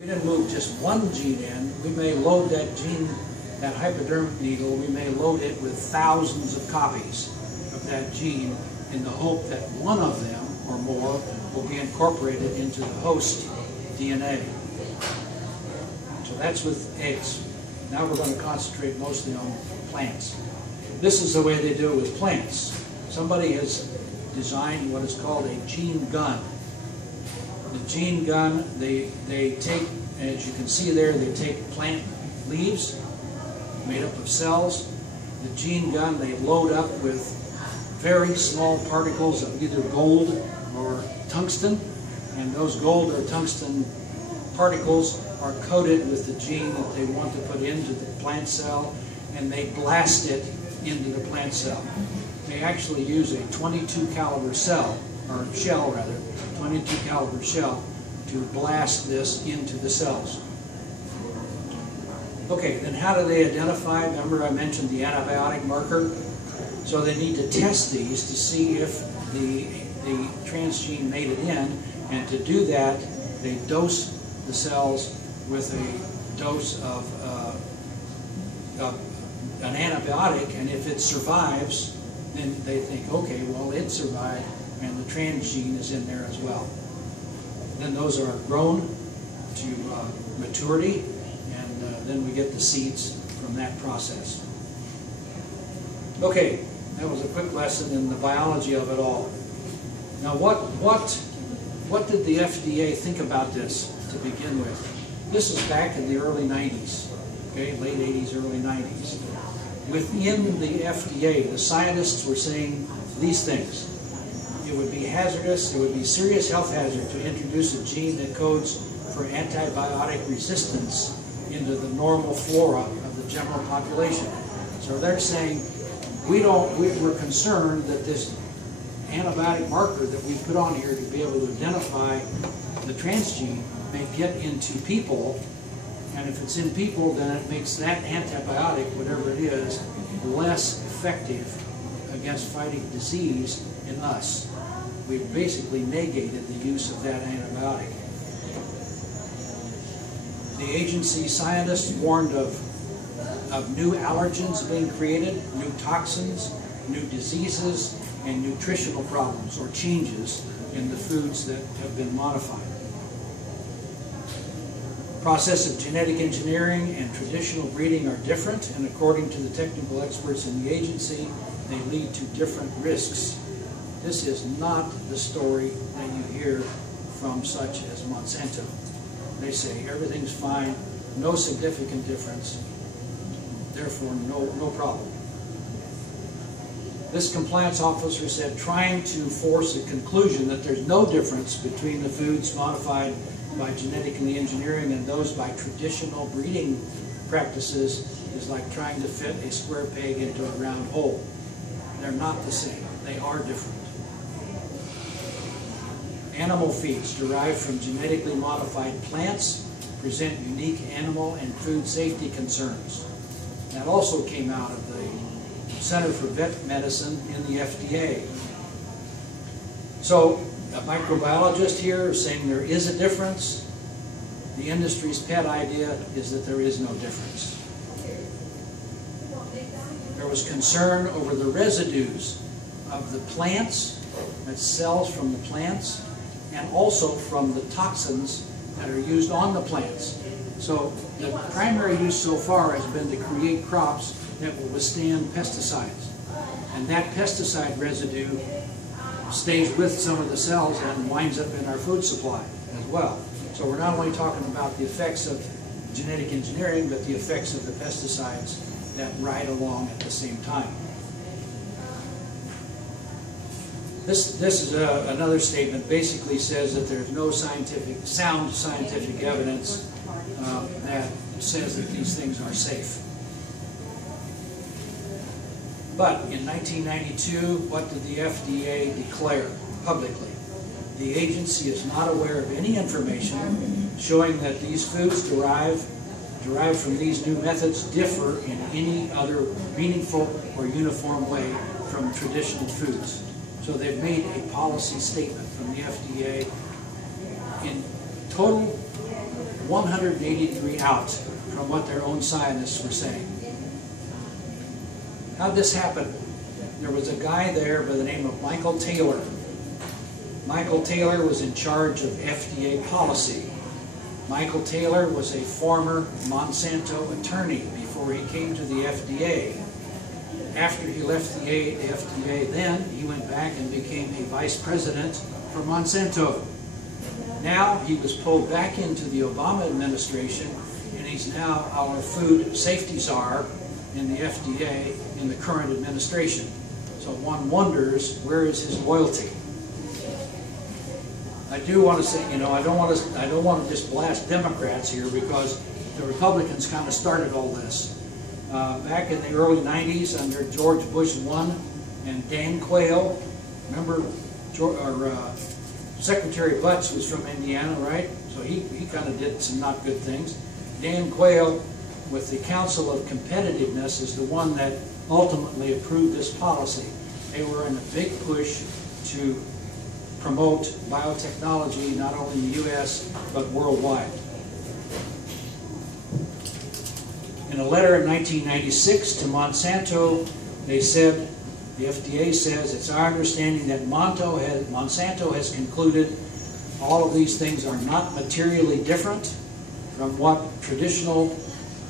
We didn't move just one gene in. We may load that gene, that hypodermic needle, we may load it with thousands of copies of that gene in the hope that one of them or more will be incorporated into the host DNA. So that's with eggs. Now we're going to concentrate mostly on plants. This is the way they do it with plants. Somebody has designed what is called a gene gun. The gene gun, they take, as you can see there, they take plant leaves made up of cells. The gene gun they load up with very small particles of either gold or tungsten, and those gold or tungsten particles are coated with the gene that they want to put into the plant cell, and they blast it into the plant cell. They actually use a 22 caliber shell, 22 caliber shell, to blast this into the cells. Okay, then how do they identify? Remember I mentioned the antibiotic marker? So they need to test these to see if the transgene made it in, and to do that they dose the cells with a dose of an antibiotic, and if it survives, then they think, okay, well, it survived and the transgene is in there as well. Then those are grown to maturity, and then we get the seeds from that process. Okay, that was a quick lesson in the biology of it all. Now what did the FDA think about this to begin with? This is back in the early 90s, okay, late 80s, early 90s. Within the FDA, the scientists were saying these things. It would be hazardous, it would be serious health hazard to introduce a gene that codes for antibiotic resistance into the normal flora of the general population. So they're saying, we're concerned that this antibiotic marker that we put on here to be able to identify the transgene may get into people, and if it's in people, then it makes that antibiotic, whatever it is, less effective against fighting disease in us. We've basically negated the use of that antibiotic. The agency scientists warned of new allergens being created, new toxins, new diseases, and nutritional problems or changes in the foods that have been modified. The process of genetic engineering and traditional breeding are different, and according to the technical experts in the agency, they lead to different risks. This is not the story that you hear from such as Monsanto. They say everything's fine, no significant difference, therefore no problem. This compliance officer said trying to force a conclusion that there's no difference between the foods modified by genetically engineering and those by traditional breeding practices is like trying to fit a square peg into a round hole. They're not the same. They are different. Animal feeds derived from genetically modified plants present unique animal and food safety concerns. That also came out of the Center for Vet Medicine in the FDA. So a microbiologist here is saying there is a difference. The industry's pet idea is that there is no difference. There was concern over the residues of the plants, that's cells from the plants, and also from the toxins that are used on the plants. So the primary use so far has been to create crops that will withstand pesticides. And that pesticide residue stays with some of the cells and winds up in our food supply as well. So we're not only talking about the effects of genetic engineering, but the effects of the pesticides that ride along at the same time. This is another statement, basically says that there's no sound scientific evidence that says that these things are safe. But in 1992, what did the FDA declare publicly? The agency is not aware of any information showing that these foods derived from these new methods differ in any other meaningful or uniform way from traditional foods. So they've made a policy statement from the FDA in total 180 degrees out from what their own scientists were saying. How'd this happen? There was a guy there by the name of Michael Taylor. Michael Taylor was in charge of FDA policy. Michael Taylor was a former Monsanto attorney before he came to the FDA. After he left the FDA then, he went back and became a vice president for Monsanto. Now he was pulled back into the Obama administration, and he's now our food safety czar in the FDA in the current administration. So one wonders, where is his loyalty? I do want to say, I don't want to just blast Democrats here, because the Republicans kind of started all this. Back in the early 90s under George Bush 1 and Dan Quayle, remember Secretary Butts was from Indiana, right? So he kind of did some not good things. Dan Quayle, with the Council of Competitiveness, is the one that ultimately approved this policy. They were in a big push to promote biotechnology, not only in the U.S., but worldwide. In a letter in 1996 to Monsanto, they said, the FDA says, it's our understanding that Monsanto has concluded all of these things are not materially different from what traditional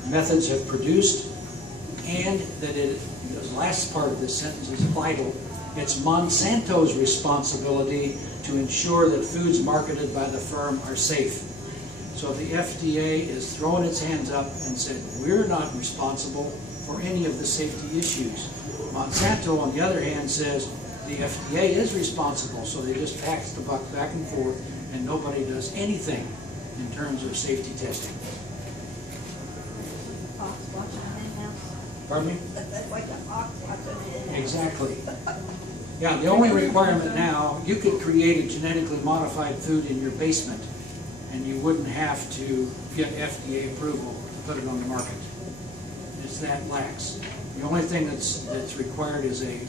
methods have produced, and that the last part of this sentence is vital. It's Monsanto's responsibility to ensure that foods marketed by the firm are safe. So the FDA is throwing its hands up and said, we're not responsible for any of the safety issues. Monsanto, on the other hand, says the FDA is responsible, so they just pass the buck back and forth, and nobody does anything in terms of safety testing. Fox watching the house. Pardon me? That's like a fox watching the house. Exactly. Yeah, the only requirement now, you could create a genetically modified food in your basement, and you wouldn't have to get FDA approval to put it on the market. It's that lax. The only thing that's required is a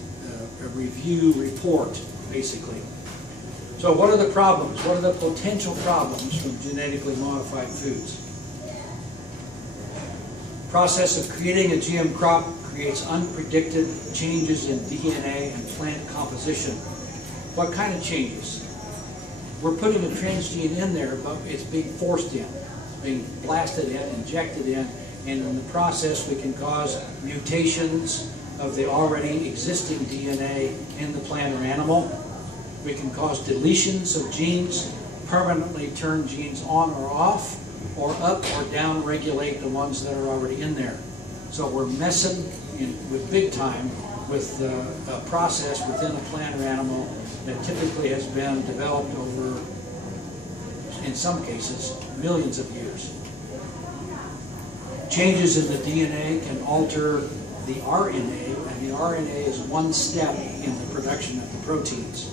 review report, basically. So what are the problems? What are the potential problems from genetically modified foods? Process of creating a GM crop creates unpredicted changes in DNA and plant composition. What kind of changes? We're putting a transgene in there, but it's being forced in, being blasted in, injected in, and in the process we can cause mutations of the already existing DNA in the plant or animal. We can cause deletions of genes, permanently turn genes on or off, or up or down regulate the ones that are already in there. So we're messing with big time with a process within a plant or animal that typically has been developed over, in some cases, millions of years. Changes in the DNA can alter the RNA, and the RNA is one step in the production of the proteins.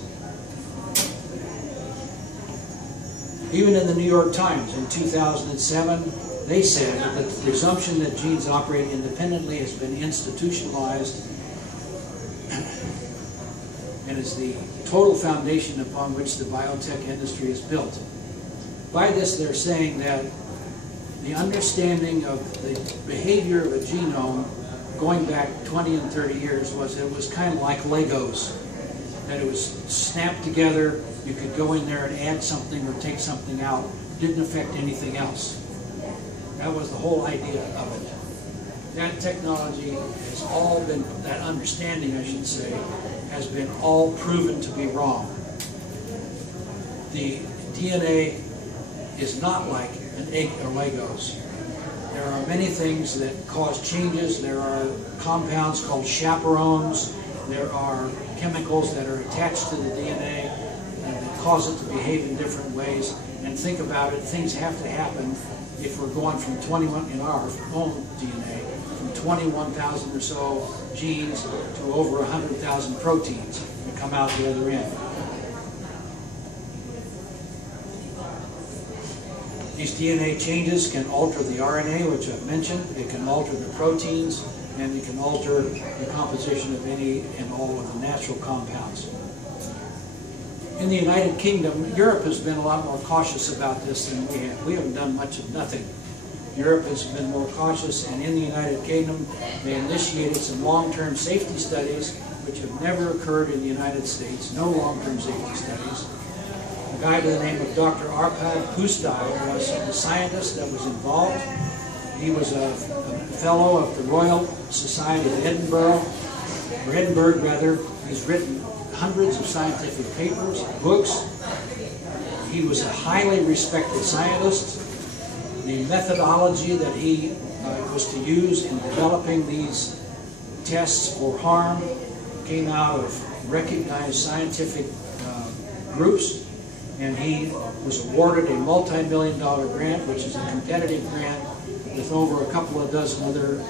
Even in the New York Times in 2007, they said that the presumption that genes operate independently has been institutionalized and is the total foundation upon which the biotech industry is built. By this, they're saying that the understanding of the behavior of a genome going back 20 and 30 years was it was kind of like Legos, that it was snapped together. You could go in there and add something or take something out. It didn't affect anything else. That was the whole idea of it. That technology has all been, that understanding I should say, has been all proven to be wrong. The DNA is not like an egg or Legos. There are many things that cause changes. There are compounds called chaperones. There are chemicals that are attached to the DNA that cause it to behave in different ways. And think about it, things have to happen if we're going from 21, in our own DNA, from 21,000 or so genes to over 100,000 proteins that come out the other end. These DNA changes can alter the RNA, which I've mentioned. It can alter the proteins, and it can alter the composition of any and all of the natural compounds. In the United Kingdom, Europe has been a lot more cautious about this than we have. We haven't done much of nothing. Europe has been more cautious, and in the United Kingdom, they initiated some long-term safety studies, which have never occurred in the United States. No long-term safety studies. A guy by the name of Dr. Arpad Pusztai was the scientist that was involved. He was a fellow of the Royal Society of Edinburgh. He's written hundreds of scientific papers, books. He was a highly respected scientist. The methodology that he was to use in developing these tests for harm came out of recognized scientific groups, and he was awarded a multi-million-dollar grant, which is a competitive grant with over a couple of dozen other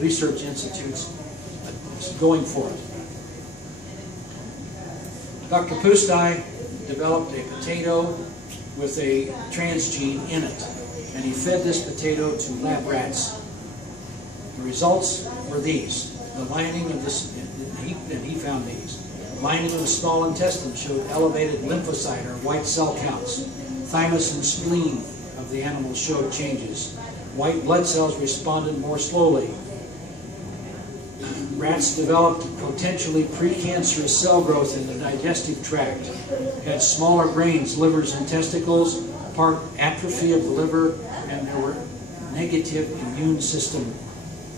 research institutes going for it. Dr. Pusztai developed a potato with a transgene in it, and he fed this potato to lab rats. The results were these. The lining of this, and he found these. The lining of the small intestine showed elevated lymphocyte or white cell counts. Thymus and spleen of the animals showed changes. White blood cells responded more slowly. Rats developed potentially precancerous cell growth in the digestive tract, had smaller brains, livers, and testicles, part atrophy of the liver, and there were negative immune system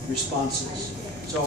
responses.